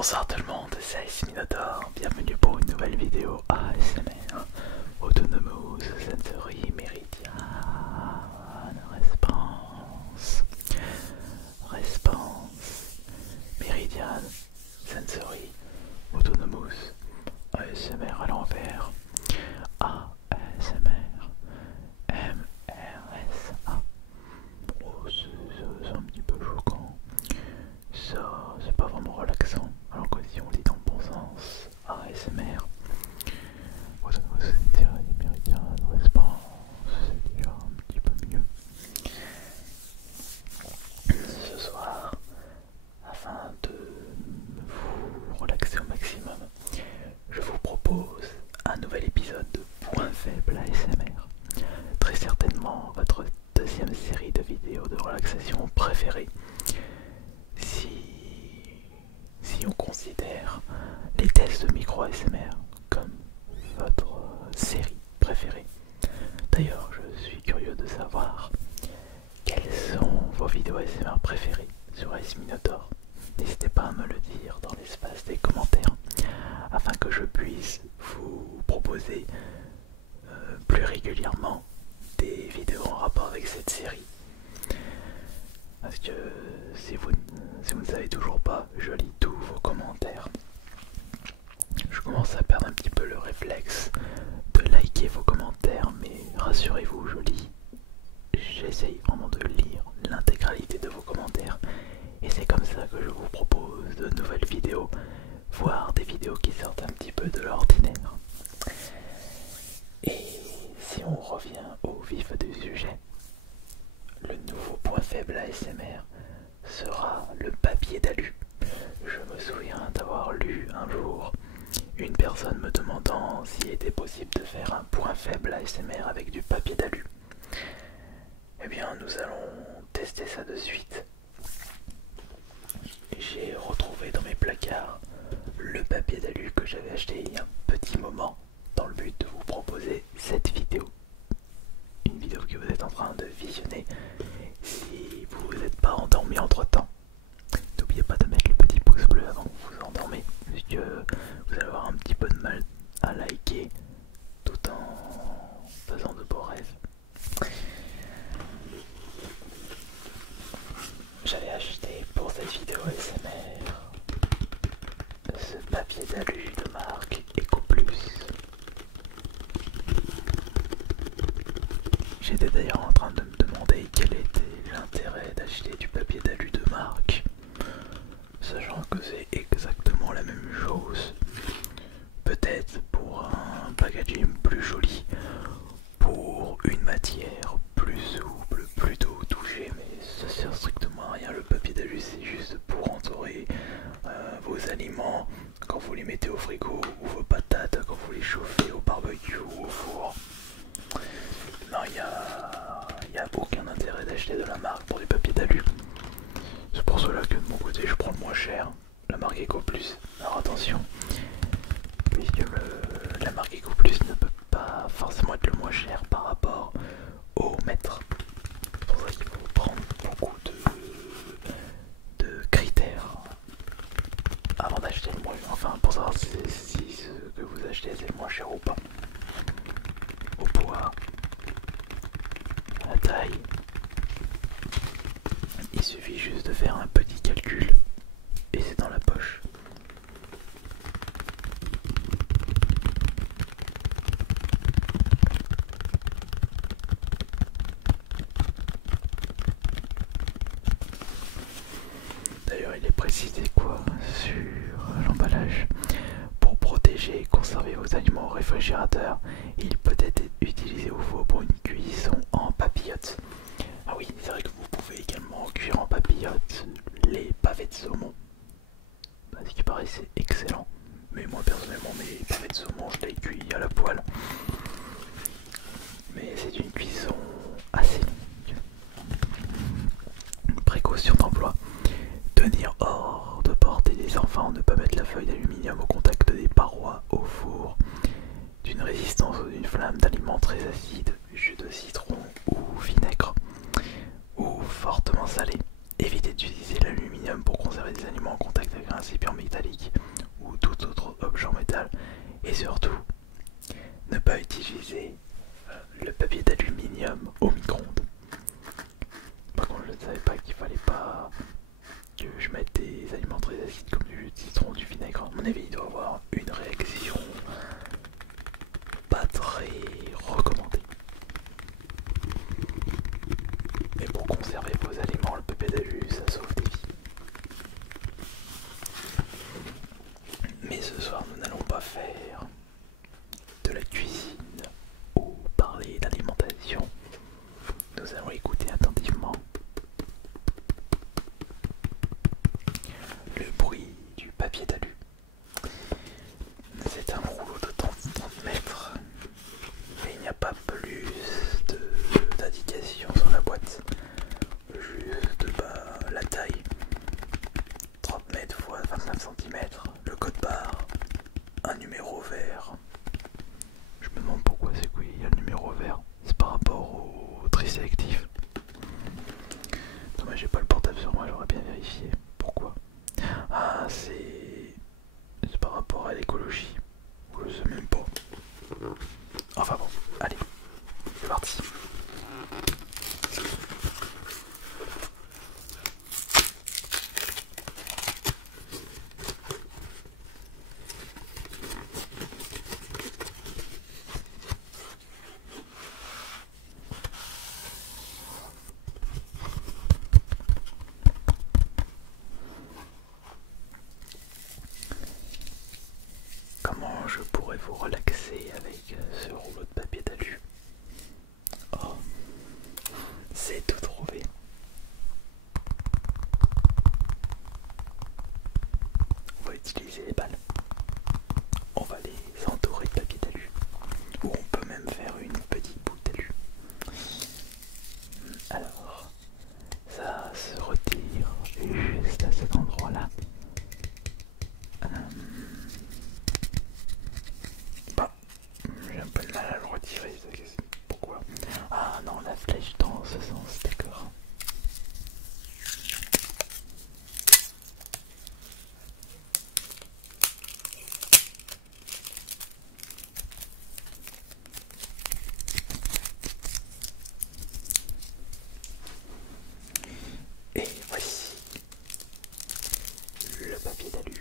Bonsoir tout le monde, c'est Ice Minotaur, bienvenue pour une nouvelle vidéo ASMR. Autonomous Sensory Meridian Response. Meridian Sensory Autonomous ASMR à l'envers. ASMR MRSA. Oh, c'est un petit peu choquant. Ça, c'est pas vraiment relaxant. Alors que si on lit dans le bon sens, ASMR, Meridian Response, c'est déjà un petit peu mieux. Ce soir, afin de vous relaxer au maximum, je vous propose un nouvel épisode de Point Faible ASMR. Très certainement votre deuxième série de vidéos de relaxation préférée. Si on considère les tests de micro ASMR comme votre série préférée. D'ailleurs, je suis curieux de savoir quelles sont vos vidéos ASMR préférées sur Ice Minotaur. N'hésitez pas à me le dire dans l'espace des commentaires afin que je puisse vous proposer plus régulièrement des vidéos en rapport avec cette série. Parce que si vous ne savez toujours pas, je lis tous vos commentaires. Je commence à perdre un petit peu le réflexe de liker vos commentaires, mais rassurez-vous, j'essaye vraiment de lire l'intégralité de vos commentaires. Et c'est comme ça que je vous propose de nouvelles vidéos, voire des vidéos qui sortent un petit peu de l'ordinaire. Et si on revient au vif du sujet, le nouveau point faible ASMR sera le papier d'alu. Je me souviens d'avoir lu un jour une personne me demandant s'il était possible de faire un point faible ASMR avec du papier d'alu. Eh bien, nous allons tester ça de suite. J'ai retrouvé dans mes placards le papier d'alu que j'avais acheté il y a un petit moment dans le but de vous proposer cette vidéo. Une vidéo que vous êtes en train de visionner si vous n'êtes pas endormi entre temps. N'oubliez pas de mettre le petit pouce bleu avant que vous vous endormez, puisque vous allez avoir un petit peu de mal à liker tout en faisant de beaux rêves. J'avais acheté pour cette vidéo ASMR ce papier d'alu de marque EcoPlus. J'étais d'ailleurs en train de me demander quel était l'intérêt d'acheter du papier d'alu de marque, sachant que c'est exactement la même chose. Peut-être pour un packaging plus joli, pour une matière plus souple, plus doux au toucher, mais ça sert strictement à rien. Le papier d'alu, c'est juste pour entourer vos aliments quand vous les mettez au frigo, ou vos patates quand vous les chauffez au barbecue ou au four. Non, il n'y a aucun intérêt d'acheter de la marque pour du papier d'alu. C'est pour cela que de mon côté je prends le moins cher, la marque EcoPlus. Alors attention, puisque la marque EcoPlus ne peut pas forcément être le moins cher par rapport au mètre. C'est pour ça qu'il faut prendre beaucoup de critères avant d'acheter le moins cher. Enfin, pour savoir si ce que vous achetez c'est le moins cher ou pas. Au poids, à la taille. Il suffit juste de faire un petit calcul et c'est dans la poche. D'ailleurs, il est précisé quoi sur l'emballage. Pour protéger et conserver vos aliments au réfrigérateur, il peut être utilisé au four pour une cuisson en papillote. Ah oui, c'est vrai que vous pouvez également cuire en papillote les pavés de saumon. Ce qui paraissait excellent. Mais moi personnellement, mes pavés de saumon, je les cuis à la poêle. Mais c'est une cuisson assez longue. Précaution d'emploi. Tenir hors de portée des enfants, ne pas mettre la feuille d'aluminium au contact des parois au four, d'une résistance ou d'une flamme d'aliments très acides, jus de citron ou vinaigre, ou fortement salé. Évitez d'utiliser l'aluminium pour conserver des aliments en contact avec un récipient métallique ou tout autre objet en métal. Et surtout, ne pas utiliser le papier d'aluminium au micro-ondes. Par contre, je ne savais pas qu'il fallait pas que je mette des aliments très acides comme du jus de citron, du vinaigre. À mon avis, il doit avoir une réaction pas très recommandée. Mais pour conserver vos aliments, le papier d'alu, ça sauve des vies. Mais ce soir, nous n'allons pas faire de la cuisine ou parler d'alimentation. Nous allons écouter attentivement le bruit du papier d'alu. C'est un rouleau de 30 mètres, mais il n'y a pas plus d'indications sur la boîte. Juste la taille, 30 mètres x 29 cm, le code barre, un numéro vert. Je me demande pourquoi c'est qu'il y a le numéro vert. C'est par rapport au tri sélectif. Dommage, j'ai pas le portable sur moi, j'aurais bien vérifié. Pourquoi? Ah, c'est par rapport à l'écologie. Je sais même pas. Enfin bon, allez, c'est parti. Comment je pourrais vous relaxer avec ce rouleau de papier d'alu? Oh, c'est tout trouvé. On va utiliser les balles. On va les entourer de papier d'alu. Ou on peut même faire une petite boule d'alu. Alors, ça se retire juste à cet endroit-là. Bah, j'ai un peu de mal à le retirer. Pourquoi? Ah non, la flèche dans ce sens, d'accord. Et voici le papier d'alu.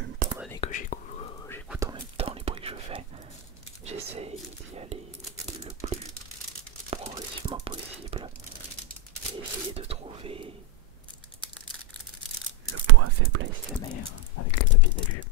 Étant donné que j'écoute en même temps les bruits que je fais, j'essaye d'y aller le plus progressivement possible et essayer de trouver le point faible ASMR avec le papier d'alu.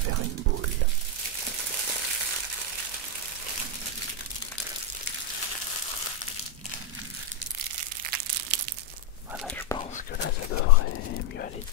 faire une boule. Voilà, je pense que là ça devrait mieux aller.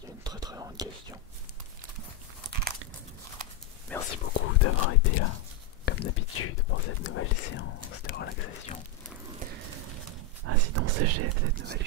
C'est une très très grande question. Merci beaucoup d'avoir été là, comme d'habitude, pour cette nouvelle séance de relaxation. Ainsi donc s'achève cette nouvelle